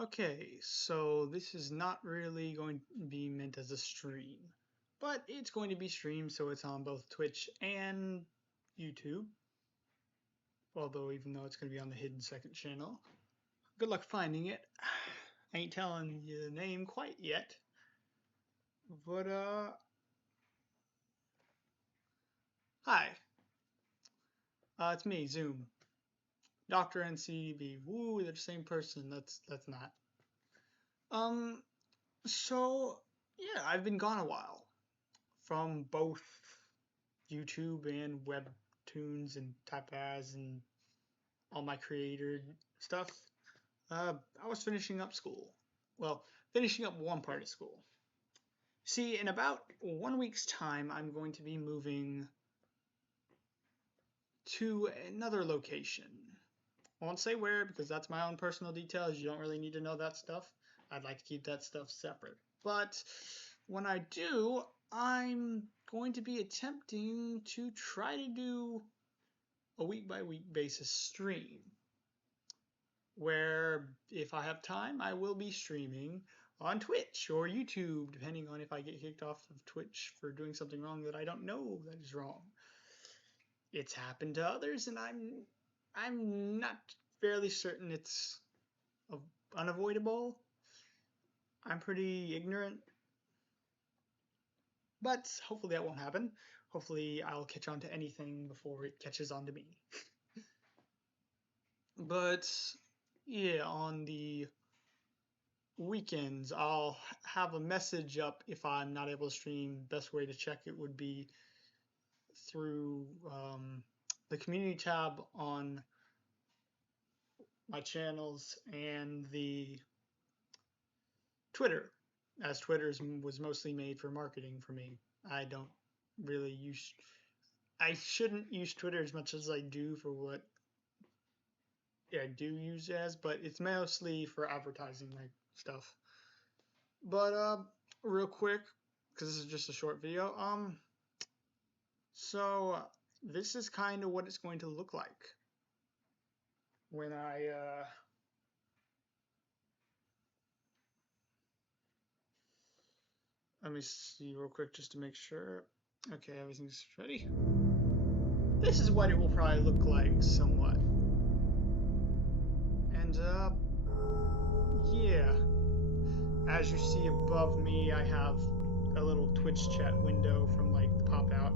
Okay, so this is not really going to be meant as a stream, but it's going to be streamed, so it's on both Twitch and YouTube. Although, even though it's going to be on the hidden second channel. Good luck finding it. I ain't telling you the name quite yet. But, hi. It's me, Zoom. Dr. NCB. Woo, they're the same person. That's not. So, yeah, I've been gone a while. From both YouTube and Webtoons and Typaz and all my creator stuff. I was finishing up school. Well, finishing up one part of school. See, in about 1 week's time, I'm going to be moving to another location. I won't say where because that's my own personal details. You don't really need to know that stuff. I'd like to keep that stuff separate. But when I do, I'm going to be attempting to try to do a week-by-week basis stream. Where, if I have time, I will be streaming on Twitch or YouTube, depending on if I get kicked off of Twitch for doing something wrong that I don't know that is wrong. It's happened to others, and I'm not fairly certain it's unavoidable. I'm pretty ignorant, but hopefully that won't happen. Hopefully I'll catch on to anything before it catches on to me. But yeah, on the weekends I'll have a message up if I'm not able to stream. Best way to check it would be through the community tab on my channels and the Twitter, as Twitter was mostly made for marketing for me. I don't really use, I shouldn't use Twitter as much as I do for what I do use it as, but it's mostly for advertising like stuff. But real quick, because this is just a short video, so this is kind of what it's going to look like when I let me see real quick just to make sure. Okay, everything's ready. This is what it will probably look like somewhat. And yeah, as you see above me, I have a little Twitch chat window from like the pop out.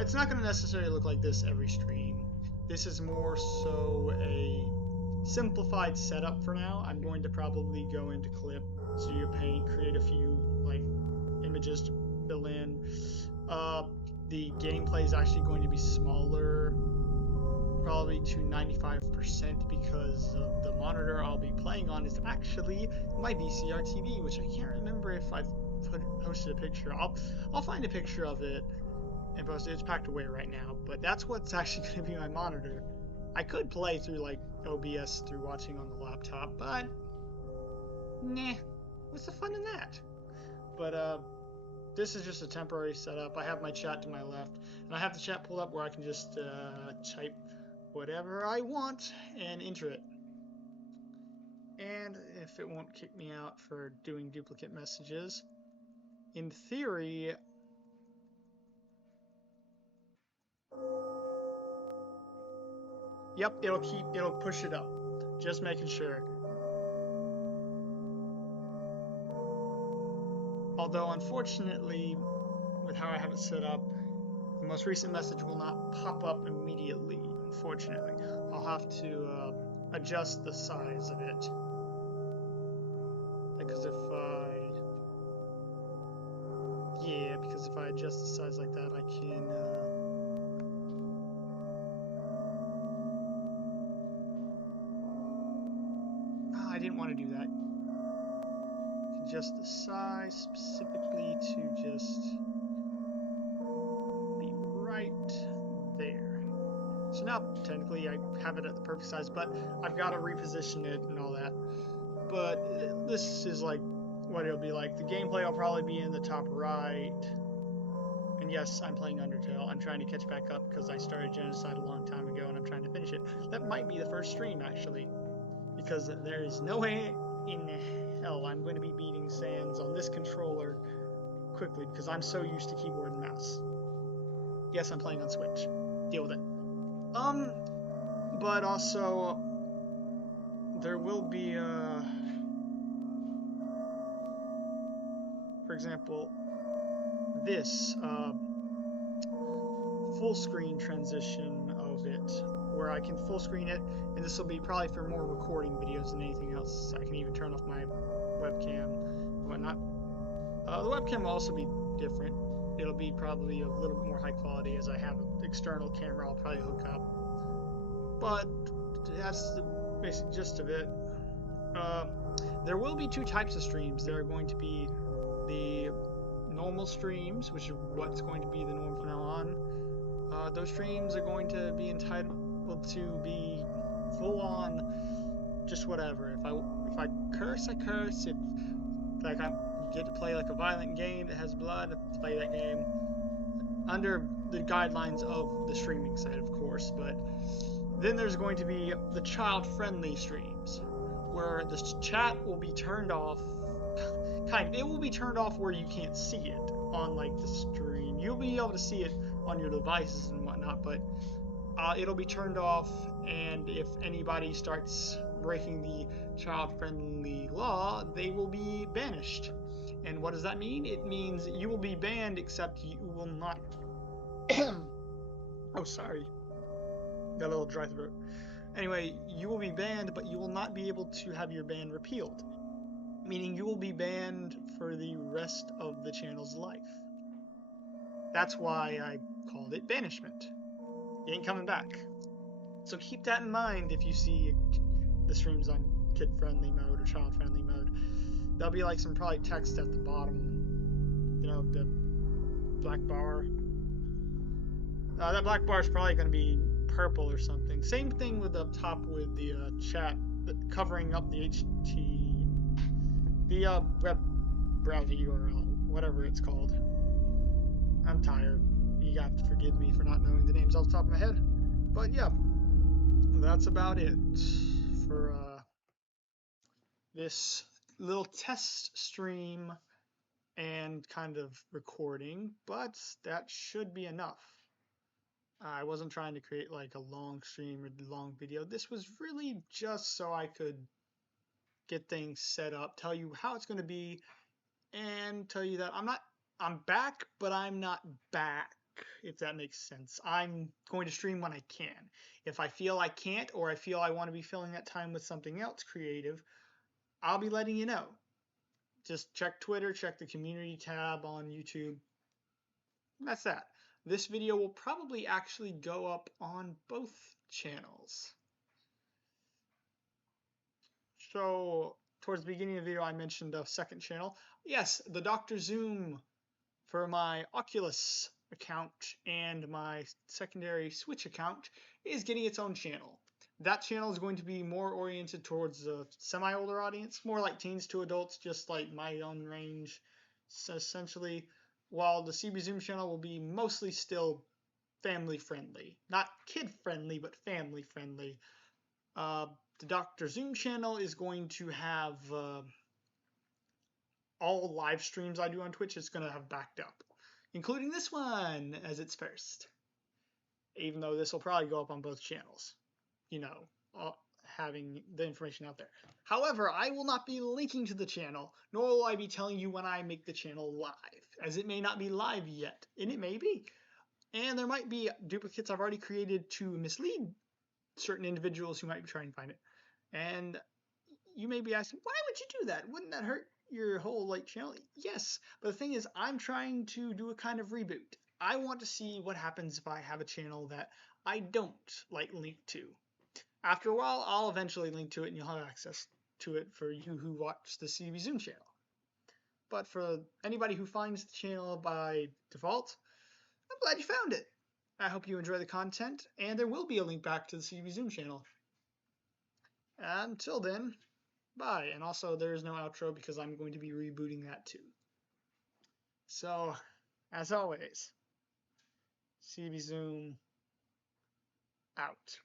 It's not going to necessarily look like this every stream. This is more so a simplified setup for now. I'm going to probably go into Clip, Studio Paint, create a few like images to fill in. The gameplay is actually going to be smaller, probably to 95%, because of the monitor I'll be playing on is actually my VCR TV, which I can't remember if I've posted a picture. I'll find a picture of it and post it. It's packed away right now, but that's what's actually going to be my monitor. I could play through like OBS through watching on the laptop, but nah, what's the fun in that? But this is just a temporary setup. I have my chat to my left, and I have the chat pulled up where I can just type whatever I want and enter it. And if it won't kick me out for doing duplicate messages, in theory, yep, it'll push it up. Just making sure. Although, unfortunately, with how I have it set up, the most recent message will not pop up immediately, unfortunately. I'll have to adjust the size of it. Because if I adjust the size like that, I can I didn't want to do that. Adjust the size specifically to just be right there. So now technically I have it at the perfect size, but I've got to reposition it and all that. But this is like what it'll be like. The gameplay will probably be in the top right. And yes, I'm playing Undertale. I'm trying to catch back up because I started Genocide a long time ago and I'm trying to finish it. That might be the first stream actually, because there is no way in hell I'm going to be beating Sans on this controller quickly because I'm so used to keyboard and mouse. Yes, I'm playing on Switch. Deal with it. But also there will be for example, this full screen transition of it, where I can full screen it, and this will be probably for more recording videos than anything else. I can even turn off my webcam and whatnot. The webcam will also be different. It'll be probably a little bit more high quality as I have an external camera I'll probably hook up. But that's the basic gist of it. There will be two types of streams. There are going to be the normal streams, which is what's going to be the norm from now on. Those streams are going to be entitled to be full on just whatever. If I curse, I curse. If like I get to play like a violent game that has blood, I play that game under the guidelines of the streaming site, of course. But then there's going to be the child-friendly streams, where the chat will be turned off. It will be turned off where you can't see it on like the stream. You'll be able to see it on your devices and whatnot, but it'll be turned off. And if anybody starts breaking the child-friendly law, they will be banished. And what does that mean? It means you will be banned, except you will not. Oh, sorry. Got a little dry throat. Anyway, you will be banned, but you will not be able to have your ban repealed. Meaning you will be banned for the rest of the channel's life. That's why I called it banishment. You ain't coming back. So keep that in mind if you see the streams on kid-friendly mode or child-friendly mode. There'll be like some probably text at the bottom. You know, the black bar. That black bar is probably going to be purple or something. Same thing with up top with the chat covering up the web browser URL, whatever it's called. I'm tired. You got to forgive me for not knowing the names off the top of my head. But yeah, that's about it for this little test stream and kind of recording, but that should be enough. I wasn't trying to create like a long stream or long video. This was really just so I could get things set up, tell you how it's going to be, and tell you that I'm back, but I'm not back, if that makes sense. I'm going to stream when I can. If I feel I can't, or I feel I want to be filling that time with something else creative, I'll be letting you know. Just check Twitter, check the community tab on YouTube. That's that. This video will probably actually go up on both channels. So, towards the beginning of the video, I mentioned a second channel. Yes, the Dr. Zoom for my Oculus account and my secondary Switch account is getting its own channel. That channel is going to be more oriented towards the semi-older audience, more like teens to adults, just like my own range, so essentially, while the CB Zoom channel will be mostly still family-friendly. Not kid-friendly, but family-friendly. The Dr. Zoom channel is going to have all live streams I do on Twitch. It's going to have backed up, including this one as its first. Even though this will probably go up on both channels, you know, having the information out there. However, I will not be linking to the channel, nor will I be telling you when I make the channel live, as it may not be live yet, and it may be. And there might be duplicates I've already created to mislead certain individuals who might be trying to find it. And you may be asking, why would you do that? Wouldn't that hurt your whole like channel? Yes, but the thing is, I'm trying to do a kind of reboot. I want to see what happens if I have a channel that I don't like link to. After a while, I'll eventually link to it and you'll have access to it for you who watch the CB Zoom channel. But for anybody who finds the channel by default, I'm glad you found it. I hope you enjoy the content, and there will be a link back to the CB Zoom channel. Until then, bye. And also, there is no outro because I'm going to be rebooting that too. So, as always, CB Zoom out.